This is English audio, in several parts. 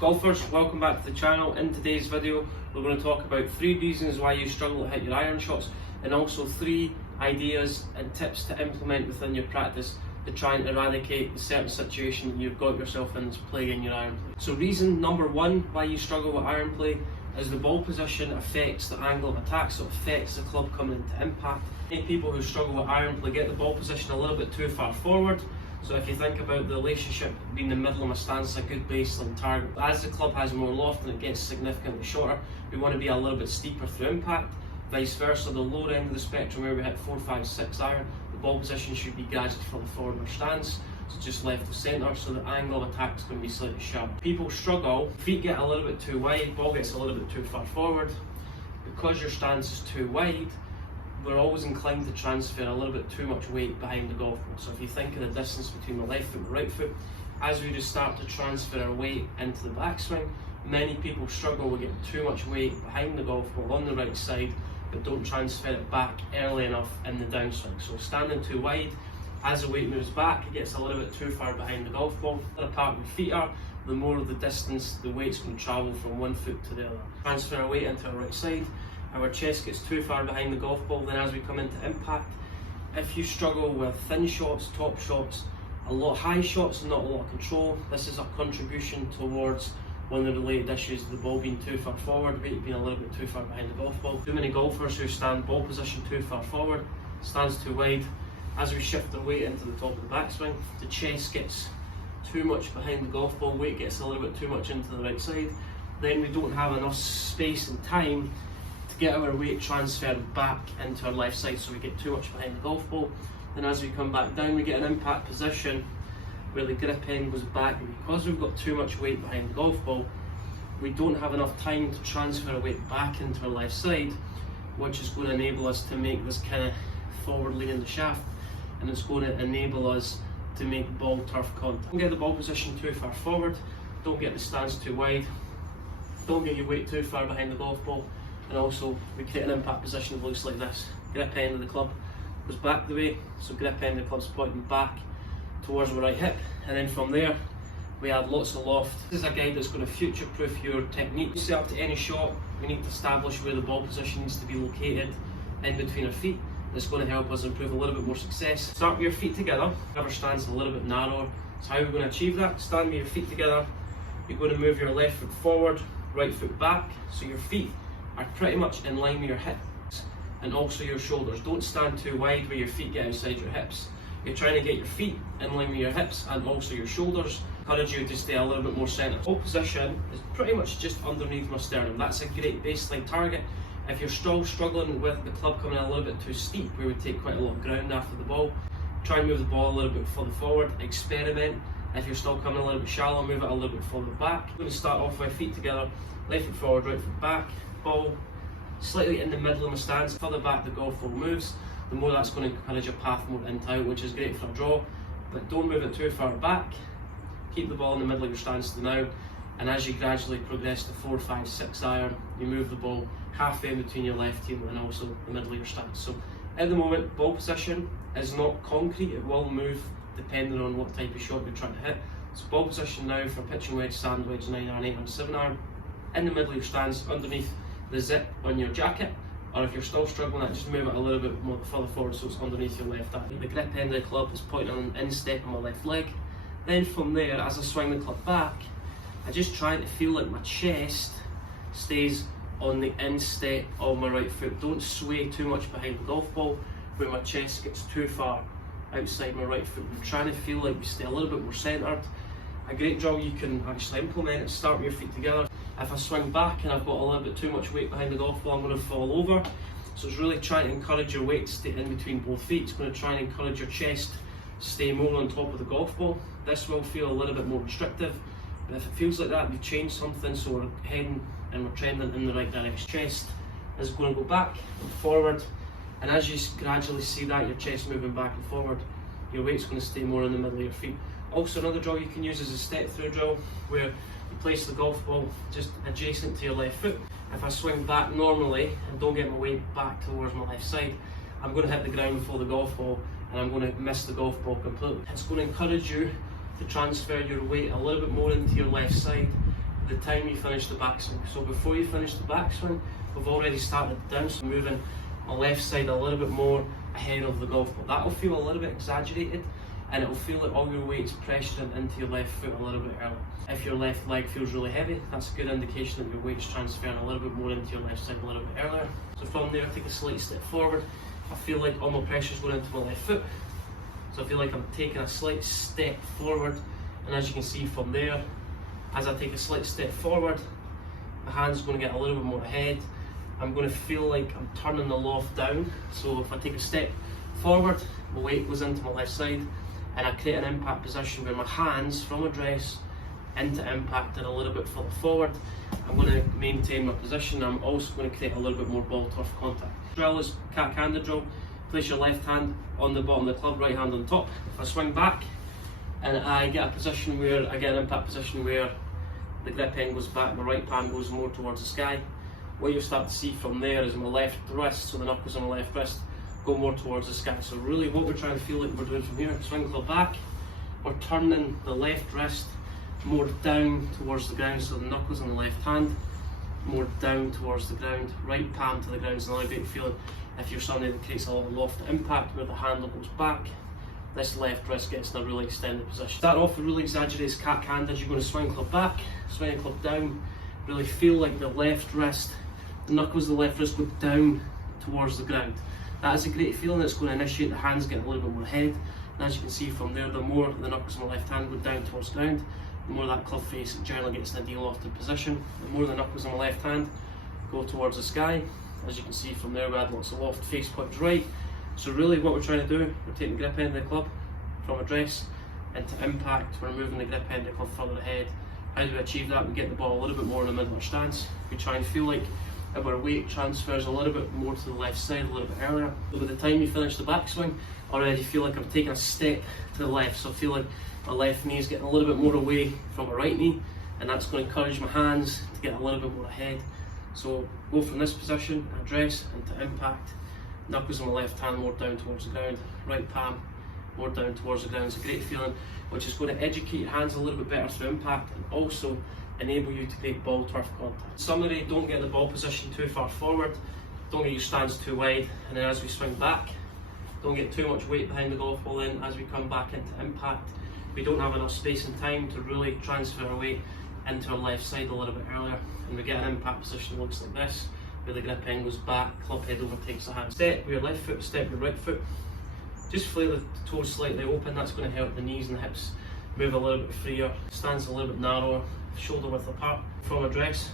Golfers, welcome back to the channel. In today's video we're going to talk about 3 reasons why you struggle to hit your iron shots, and also 3 ideas and tips to implement within your practice to try and eradicate the certain situation that you've got yourself in that's plaguing your iron play. So reason number 1 why you struggle with iron play is the ball position affects the angle of attack, so it affects the club coming into impact. Many people who struggle with iron play get the ball position a little bit too far forward. So if you think about the relationship being the middle of my stance, a good baseline target. As the club has more loft and it gets significantly shorter, we want to be a little bit steeper through impact. Vice versa, the lower end of the spectrum where we hit 4, 5, 6 iron, the ball position should be gradually further forward in our stance, so just left of centre, so the angle of attack is going to be slightly sharp. People struggle, feet get a little bit too wide, ball gets a little bit too far forward. Because your stance is too wide, we're always inclined to transfer a little bit too much weight behind the golf ball. So if you think of the distance between the left foot and the right foot, as we just start to transfer our weight into the backswing, many people struggle with getting too much weight behind the golf ball on the right side, but don't transfer it back early enough in the downswing. So standing too wide, as the weight moves back, it gets a little bit too far behind the golf ball. The apart your feet are, the more of the distance the weight's going to travel from one foot to the other. Transfer our weight into our right side, our chest gets too far behind the golf ball, then as we come into impact, if you struggle with thin shots, top shots, a lot of high shots and not a lot of control, this is a contribution towards one of the related issues, the ball being too far forward, weight being a little bit too far behind the golf ball. Too many golfers who stand ball position too far forward, stands too wide. As we shift their weight into the top of the backswing, the chest gets too much behind the golf ball, weight gets a little bit too much into the right side. Then we don't have enough space and time to get our weight transferred back into our left side, so we get too much behind the golf ball. Then as we come back down, we get an impact position where the grip end goes back, and because we've got too much weight behind the golf ball, we don't have enough time to transfer our weight back into our left side, which is going to enable us to make this kind of forward lean in the shaft, and it's going to enable us to make ball turf contact. Don't get the ball position too far forward, don't get the stance too wide, don't get your weight too far behind the golf ball, and also we create an impact position that looks like this. Grip end of the club goes back the way, so grip end of the club's pointing back towards the right hip, and then from there we add lots of loft. This is a guide that's going to future proof your technique. Set up to any shot, we need to establish where the ball position needs to be located in between our feet. That's going to help us improve a little bit more success. Start with your feet together, have our stance a little bit narrower. So how are we going to achieve that? Stand with your feet together, you're going to move your left foot forward, right foot back, so your feet are pretty much in line with your hips and also your shoulders. Don't stand too wide where your feet get outside your hips. You're trying to get your feet in line with your hips and also your shoulders. I encourage you to stay a little bit more centered. Ball position is pretty much just underneath my sternum. That's a great baseline target. If you're still struggling with the club coming a little bit too steep, where we take quite a lot of ground after the ball, try and move the ball a little bit further forward, experiment. If you're still coming a little bit shallow, move it a little bit further back. I'm going to start off with feet together, left foot forward, right foot back, ball slightly in the middle of my stance. Further back the golf ball moves, the more that's going to encourage a path more in to out, which is great for a draw, but don't move it too far back. Keep the ball in the middle of your stance to now, and as you gradually progress to 4, 5, 6 iron, you move the ball halfway in between your left heel and also the middle of your stance. So at the moment, ball position is not concrete, it will move depending on what type of shot you're trying to hit. So ball position now for pitching wedge, sand wedge, 9 iron, 8 iron, 7 iron, in the middle of your stance, underneath the zip on your jacket, or if you're still struggling, just move it a little bit more further forward so it's underneath your left eye. The grip end of the club is pointing on an instep on my left leg. Then from there, as I swing the club back, I just try to feel like my chest stays on the instep of my right foot. Don't sway too much behind the golf ball where my chest gets too far outside my right foot. I'm trying to feel like we stay a little bit more centered. A great drill you can actually implement is start with your feet together. If I swing back and I've got a little bit too much weight behind the golf ball, I'm going to fall over. So it's really trying to encourage your weight to stay in between both feet. It's going to try and encourage your chest to stay more on top of the golf ball. This will feel a little bit more restrictive, but if it feels like that, we've changed something, so we're heading and we're trending in the right direction. Chest is going to go back and forward, and as you gradually see that, your chest moving back and forward, your weight's going to stay more in the middle of your feet. Also, another drill you can use is a step through drill, where you place the golf ball just adjacent to your left foot. If I swing back normally and don't get my weight back towards my left side, I'm going to hit the ground before the golf ball and I'm going to miss the golf ball completely. It's going to encourage you to transfer your weight a little bit more into your left side the time you finish the backswing. So before you finish the backswing, we've already started the downswing, moving my left side a little bit more ahead of the golf ball. That will feel a little bit exaggerated, and it will feel like all your weight's pressuring into your left foot a little bit early. If your left leg feels really heavy, that's a good indication that your weight's transferring a little bit more into your left side a little bit earlier. So from there, take a slight step forward. I feel like all my pressure's going into my left foot. So I feel like I'm taking a slight step forward, and as you can see from there, as I take a slight step forward, my hand's going to get a little bit more ahead. I'm going to feel like I'm turning the loft down. So if I take a step forward, my weight goes into my left side, and I create an impact position where my hands from address into impact are a little bit further forward. I'm going to maintain my position. I'm also going to create a little bit more ball turf contact. Drill is cat-handed drill. Place your left hand on the bottom of the club, right hand on top. If I swing back and I get a position where I get an impact position where the grip end goes back, my right palm goes more towards the sky. What you'll start to see from there is my left wrist, so the knuckles on my left wrist go more towards the sky. So really what we're trying to feel like we're doing from here, swing club back, we're turning the left wrist more down towards the ground, so the knuckles on the left hand more down towards the ground, right palm to the ground is another great feeling. If you're somebody that creates a lot of loft impact where the handle goes back, this left wrist gets in a really extended position. Start off with really exaggerated cat hand as you're going to swing club back, swing club down, really feel like the left wrist, the knuckles of the left wrist go down towards the ground. That is a great feeling. It's going to initiate the hands getting a little bit more ahead, and as you can see from there, the more the knuckles on my left hand go down towards the ground, the more that club face generally gets in a de-lofted position. The more the knuckles on my left hand go towards the sky, as you can see from there, we had lots of loft, face points right. So really what we're trying to do, we're taking the grip end of the club from address into impact, we're moving the grip end of the club further ahead. How do we achieve that? We get the ball a little bit more in the middle of our stance. We try and feel like if our weight transfers a little bit more to the left side a little bit earlier. So by the time you finish the backswing, I already feel like I'm taking a step to the left. So I feel like my left knee is getting a little bit more away from my right knee, and that's going to encourage my hands to get a little bit more ahead. So go from this position, address into impact, knuckles on my left hand more down towards the ground, right palm more down towards the ground. It's a great feeling, which is going to educate your hands a little bit better through impact and also enable you to create ball turf contact. Summary, don't get the ball position too far forward, don't get your stance too wide, and then as we swing back, don't get too much weight behind the golf ball in. As we come back into impact, we don't have enough space and time to really transfer our weight into our left side a little bit earlier, and we get an impact position that looks like this, where the grip end goes back, club head overtakes the hand. Step with your left foot, step with your right foot. Just flail the toes slightly open, that's going to help the knees and the hips move a little bit freer, stance a little bit narrower, shoulder width apart. From address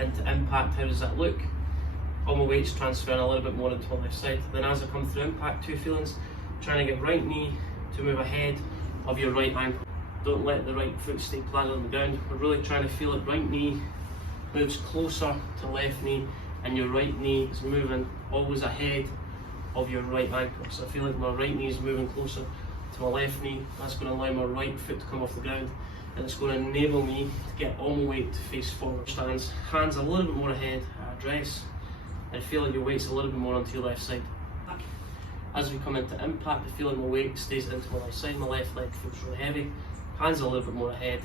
into impact, how does that look? All my weight's transferring a little bit more into my left side. Then as I come through impact, two feelings, trying to get right knee to move ahead of your right ankle. Don't let the right foot stay planted on the ground. We're really trying to feel it. Right knee moves closer to left knee, and your right knee is moving always ahead of your right ankle. So I feel like my right knee is moving closer to my left knee. That's going to allow my right foot to come off the ground, and it's going to enable me to get all my weight to face forward stance. Hands a little bit more ahead at address, and feel like your weight's a little bit more onto your left side. As we come into impact, I feel like my weight stays into my left side, my left leg feels really heavy, hands a little bit more ahead,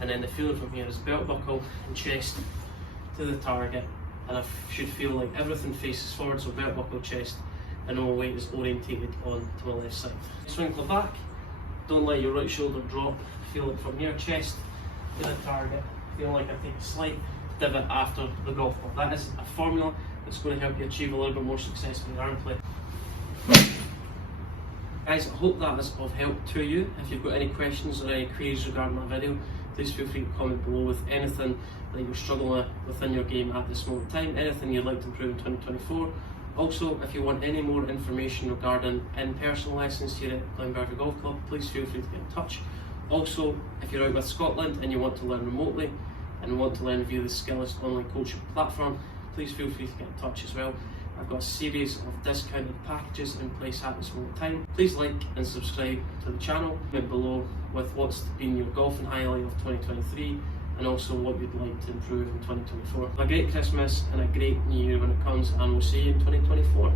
and then the feeling from here is belt buckle and chest to the target, and I should feel like everything faces forward, so belt buckle, chest, and all my weight is orientated on to my left side. Swing club back, don't let your right shoulder drop, feel it from here, chest to the target, feel like I take a slight divot after the golf ball. That is a formula that's going to help you achieve a little bit more success with your arm play. Guys, I hope that is of help to you. If you've got any questions or any queries regarding my video, please feel free to comment below with anything that you're struggling with within your game at this moment in time, anything you'd like to improve in 2024. Also, if you want any more information regarding in-person lessons here at Glenbervie Golf Club, please feel free to get in touch. Also, if you're out with Scotland and you want to learn remotely and want to learn via the Skillest online coaching platform, please feel free to get in touch as well. I've got a series of discounted packages in place at this moment in time. Please like and subscribe to the channel. Comment below with what's been your golfing highlight of 2023 and also what you'd like to improve in 2024. Have a great Christmas and a great New Year when it comes, and we'll see you in 2024.